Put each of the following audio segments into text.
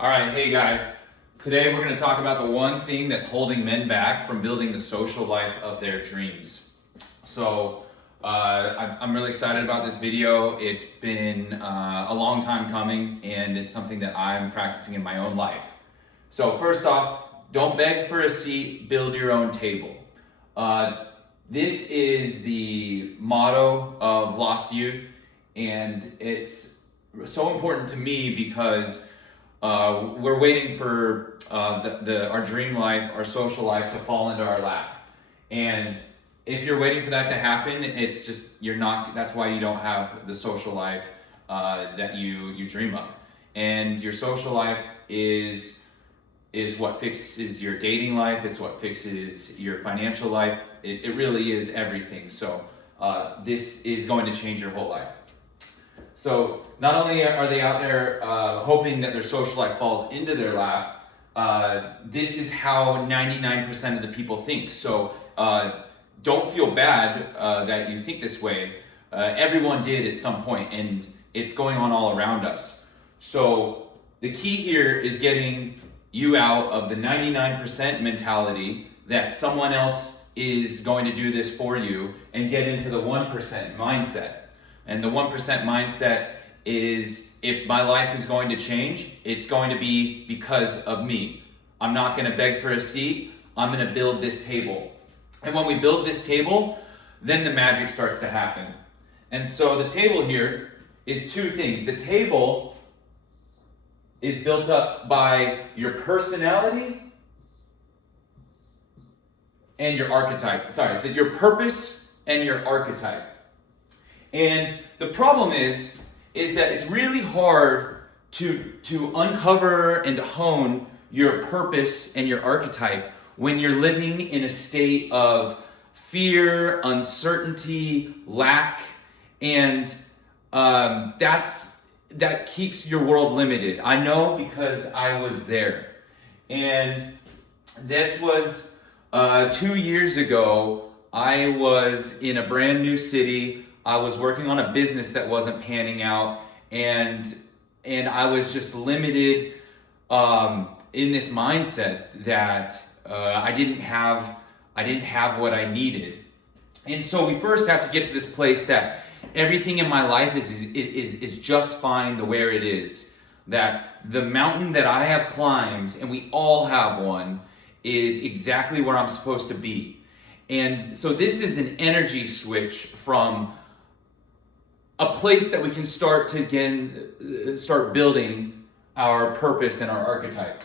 All right, hey guys. Today we're going to talk about the one thing that's holding men back from building the social life of their dreams. I'm really excited about this video. It's been a long time coming, and it's something that I'm practicing in my own life. So first off, don't beg for a seat, build your own table. This is the motto of Lost Youth, and it's so important to me because we're waiting for our dream life, our social life to fall into our lap. And if you're waiting for that to happen, it's just, you're not, that's why you don't have the social life that you dream of. And your social life is what fixes your dating life, it's what fixes your financial life. It really is everything. So this is going to change your whole life. So not only are they out there hoping that their social life falls into their lap, this is how 99% of the people think. So don't feel bad that you think this way. Everyone did at some point, and it's going on all around us. So the key here is getting you out of the 99% mentality that someone else is going to do this for you and get into the 1% mindset. And the 1% mindset is, if my life is going to change, it's going to be because of me. I'm not going to beg for a seat. I'm going to build this table. And when we build this table, then the magic starts to happen. And so the table here is two things. The table is built up by your personality and your archetype. Your purpose and your archetype. And the problem is that it's really hard to uncover and to hone your purpose and your archetype when you're living in a state of fear, uncertainty, lack, and that keeps your world limited. I know because I was there. And this was 2 years ago. I was in a brand new city. I was working on a business that wasn't panning out, and I was just limited in this mindset that I didn't have what I needed. And so we first have to get to this place that everything in my life is just fine the way it is. That the mountain that I have climbed, and we all have one, is exactly where I'm supposed to be. And so this is an energy switch from a place that we can start building our purpose and our archetype.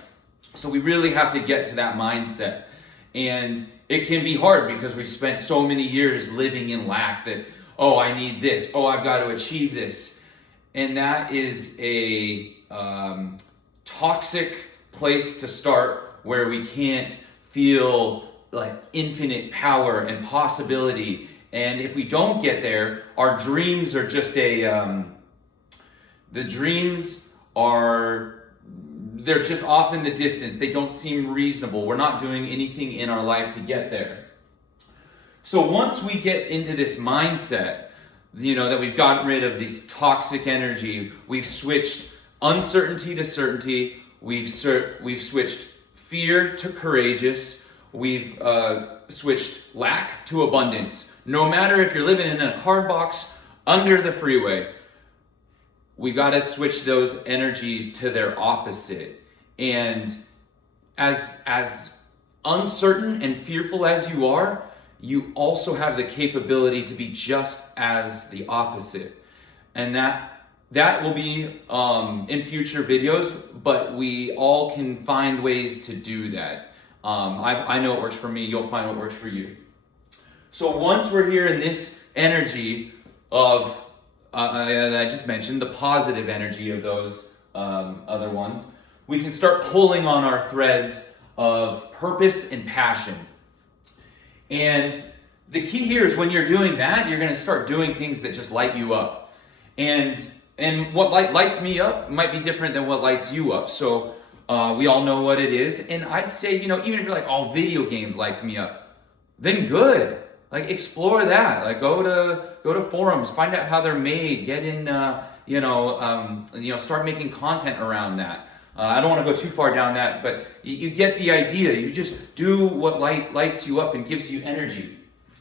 So we really have to get to that mindset. And it can be hard because we've spent so many years living in lack that, oh, I need this, oh, I've got to achieve this. And that is a toxic place to start, where we can't feel like infinite power and possibility. And if we don't get there, our dreams are just they're just off in the distance. They don't seem reasonable. We're not doing anything in our life to get there. So once we get into this mindset, that we've gotten rid of this toxic energy, we've switched uncertainty to certainty, we've switched fear to courageous, we've switched lack to abundance. No matter if you're living in a card box under the freeway, we got to switch those energies to their opposite. And as uncertain and fearful as you are, you also have the capability to be just as the opposite. And that will be in future videos, but we all can find ways to do that. I know it works for me. You'll find what works for you. So once we're here in this energy of, I just mentioned, the positive energy of those other ones, we can start pulling on our threads of purpose and passion. And the key here is, when you're doing that, you're going to start doing things that just light you up. And what lights me up might be different than what lights you up. So we all know what it is. And I'd say, even if you're like, oh, video games lights me up, then good. Like, explore that. Like, go to forums, find out how they're made, get in, start making content around that. I don't want to go too far down that, but you get the idea. You just do what lights you up and gives you energy.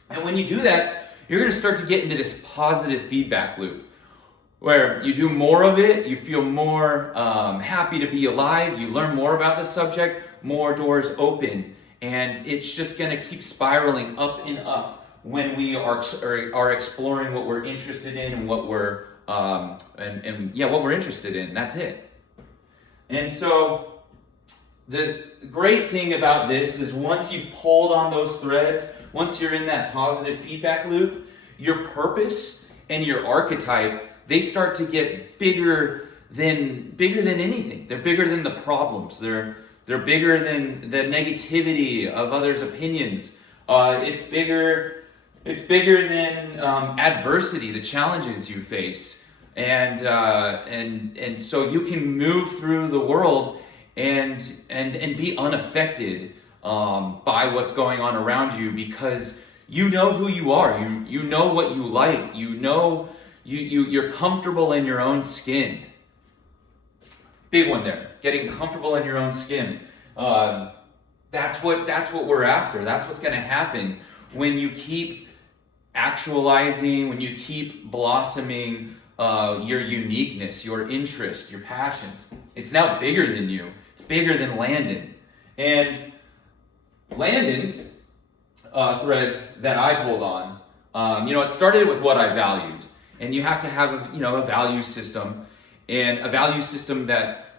And when you do that, you're going to start to get into this positive feedback loop where you do more of it, you feel more happy to be alive, you learn more about the subject, more doors open, and it's just going to keep spiraling up and up when we are exploring what we're interested in and what we're what we're interested in. That's it. And so the great thing about this is once you've pulled on those threads, once you're in that positive feedback loop, your purpose and your archetype, they start to get bigger than anything. They're bigger than the problems. They're bigger than the negativity of others' opinions. It's bigger than adversity, the challenges you face, and so you can move through the world and be unaffected by what's going on around you because you know who you are. You know what you like. You know you're comfortable in your own skin. Big one there. Getting comfortable in your own skin. That's what we're after. That's what's going to happen when you keep actualizing, when you keep blossoming your uniqueness, your interest, your passions. It's now bigger than you. It's bigger than Landon. And Landon's threads that I pulled on, it started with what I valued. And you have to have a value system, and a value system that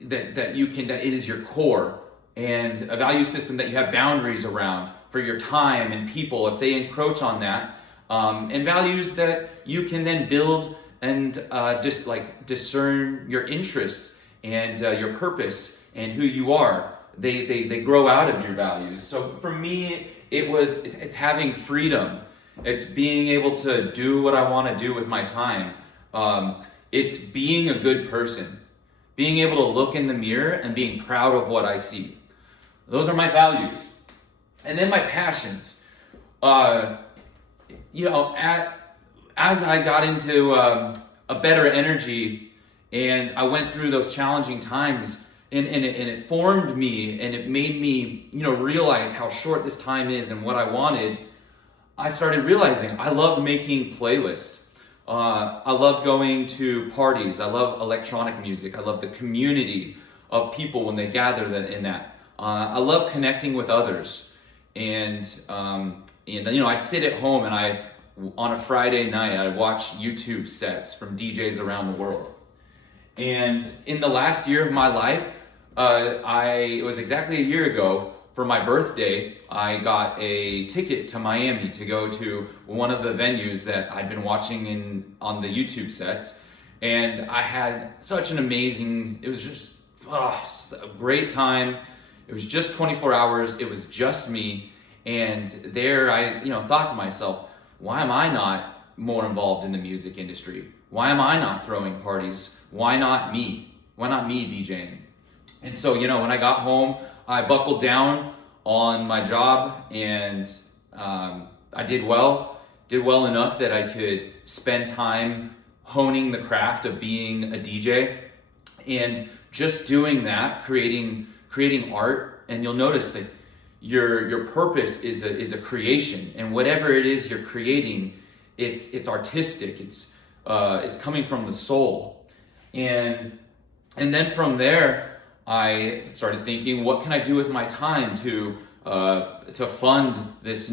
it is your core, and a value system that you have boundaries around for your time and people if they encroach on that, and values that you can then build and just discern your interests and your purpose and who you are. They grow out of your values. So for me, it's having freedom. It's being able to do what I want to do with my time. It's being a good person. Being able to look in the mirror and being proud of what I see. Those are my values. And then my passions. As I got into a better energy and I went through those challenging times and it formed me and it made me, realize how short this time is and what I wanted, I started realizing I loved making playlists. I loved going to parties. I love electronic music. I love the community of people when they gather in that. I love connecting with others. And I'd sit at home and on a Friday night, I'd watch YouTube sets from DJs around the world. And in the last year of my life, it was exactly a year ago, for my birthday, I got a ticket to Miami to go to one of the venues that I'd been watching on the YouTube sets. And I had such an it was just a great time. It was just 24 hours. It was just me. And there I, thought to myself, why am I not more involved in the music industry? Why am I not throwing parties? Why not me? Why not me DJing? And so, when I got home, I buckled down on my job and I did well enough that I could spend time honing the craft of being a DJ and just doing that, creating art. And you'll notice that your purpose is a creation, and whatever it is you're creating, it's artistic. It's coming from the soul, and then from there, I started thinking, what can I do with my time to fund this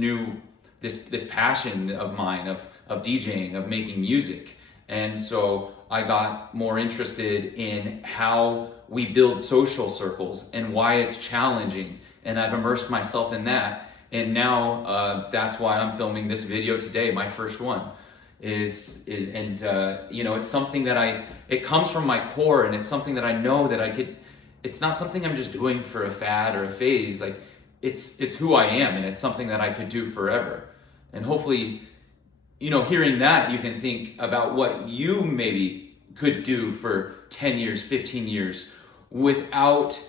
passion of mine of DJing, of making music. And so I got more interested in how we build social circles and why it's challenging. And I've immersed myself in that. And now that's why I'm filming this video today, my first one. It's something that it comes from my core, and it's something that I know that I could. It's not something I'm just doing for a fad or a phase. Like it's who I am, and it's something that I could do forever. And hopefully, hearing that, you can think about what you maybe could do for 10 years, 15 years without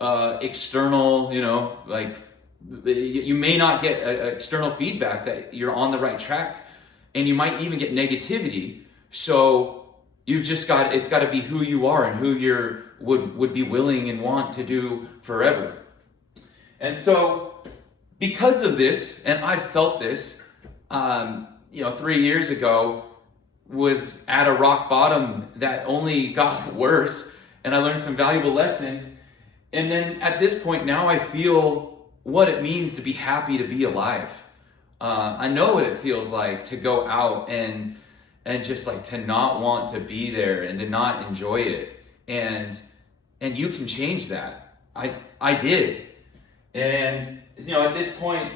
external, you may not get external feedback that you're on the right track, and you might even get negativity. So, it's got to be who you are and who would be willing and want to do forever. And so because of this, and I felt this, 3 years ago, was at a rock bottom that only got worse, and I learned some valuable lessons. And then at this point now I feel what it means to be happy to be alive. I know what it feels like to go out and just like to not want to be there and to not enjoy it. And you can change that. I did. And at this point,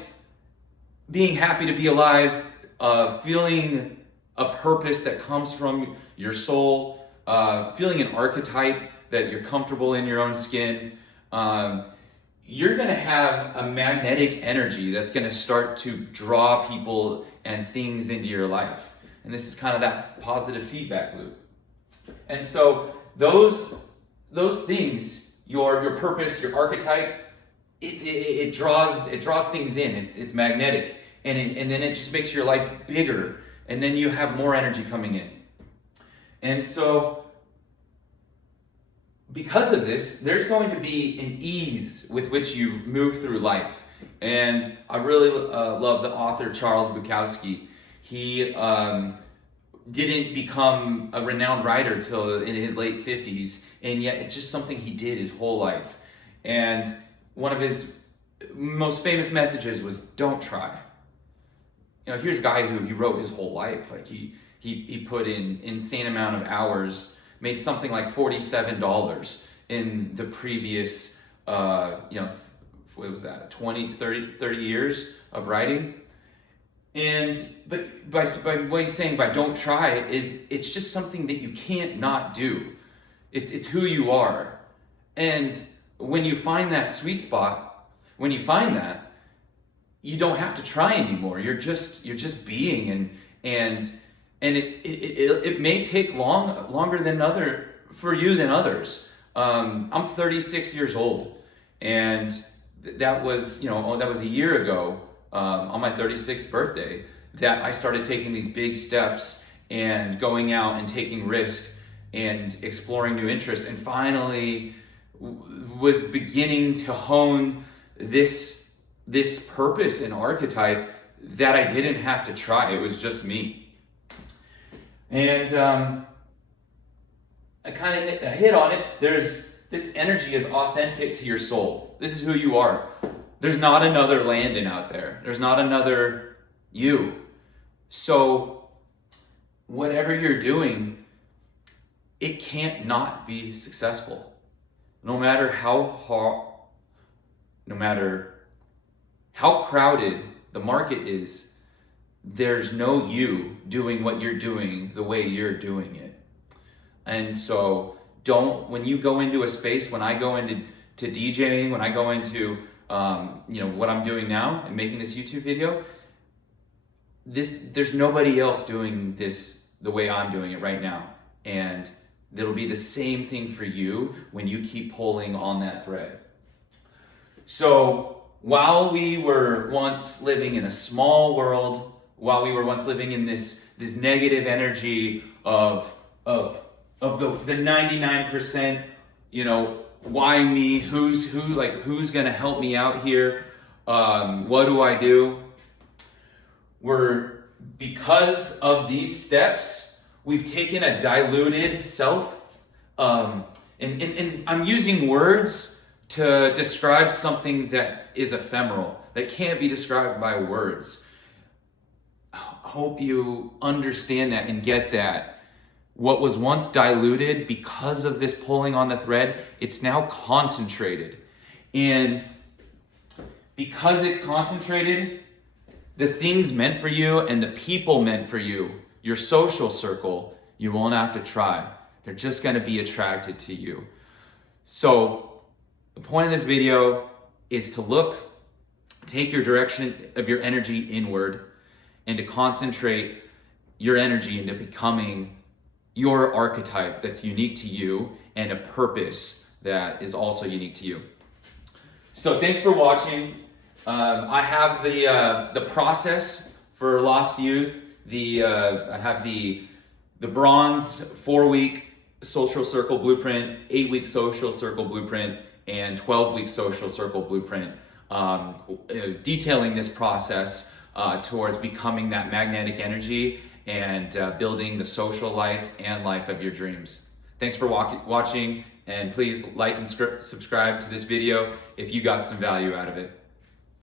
being happy to be alive, feeling a purpose that comes from your soul, feeling an archetype that you're comfortable in your own skin, you're going to have a magnetic energy that's going to start to draw people and things into your life. And this is kind of that positive feedback loop. And so those things, your purpose, your archetype, it draws things in. It's magnetic, and then it just makes your life bigger. And then you have more energy coming in. And so, because of this, there's going to be an ease with which you move through life. And I really love the author Charles Bukowski. He didn't become a renowned writer till in his late 50s, and yet it's just something he did his whole life. And one of his most famous messages was, don't try. Here's a guy who he wrote his whole life. Like he put in insane amount of hours, made something like $47 in the previous, what was that, 30 years of writing. But by what he's saying by don't try is it's just something that you can't not do. It's who you are. And when you find that sweet spot, when you find that, you don't have to try anymore. You're just being, and it may take longer for you than others. I'm 36 years old, and that was a year ago, on my 36th birthday, that I started taking these big steps and going out and taking risks and exploring new interests, and finally was beginning to hone this purpose and archetype that I didn't have to try. It was just me. And I kind of hit on it. This energy is authentic to your soul. This is who you are. There's not another Landon out there. There's not another you. So whatever you're doing, it can't not be successful. No matter how crowded the market is, there's no you doing what you're doing the way you're doing it. And so when you go into a space, when I go into DJing, when I go into what I'm doing now and making this YouTube video, there's nobody else doing this the way I'm doing it right now. And it'll be the same thing for you when you keep pulling on that thread. So while we were once living in a small world, while we were once living in this negative energy of the 99%, why me? Who's gonna help me out here? What do I do? Because of these steps, we've taken a diluted self, and I'm using words to describe something that is ephemeral, that can't be described by words. I hope you understand that and get that. What was once diluted because of this pulling on the thread, it's now concentrated. And because it's concentrated, the things meant for you and the people meant for you, your social circle, you won't have to try. They're just going to be attracted to you. So the point of this video is to take your direction of your energy inward and to concentrate your energy into becoming your archetype that's unique to you and a purpose that is also unique to you. So thanks for watching. I have the process for Lost Youth. I have the the bronze 4-week social circle blueprint, 8-week social circle blueprint, and 12-week social circle blueprint, detailing this process towards becoming that magnetic energy and building the social life and life of your dreams. Thanks for watching, and please like and subscribe to this video if you got some value out of it.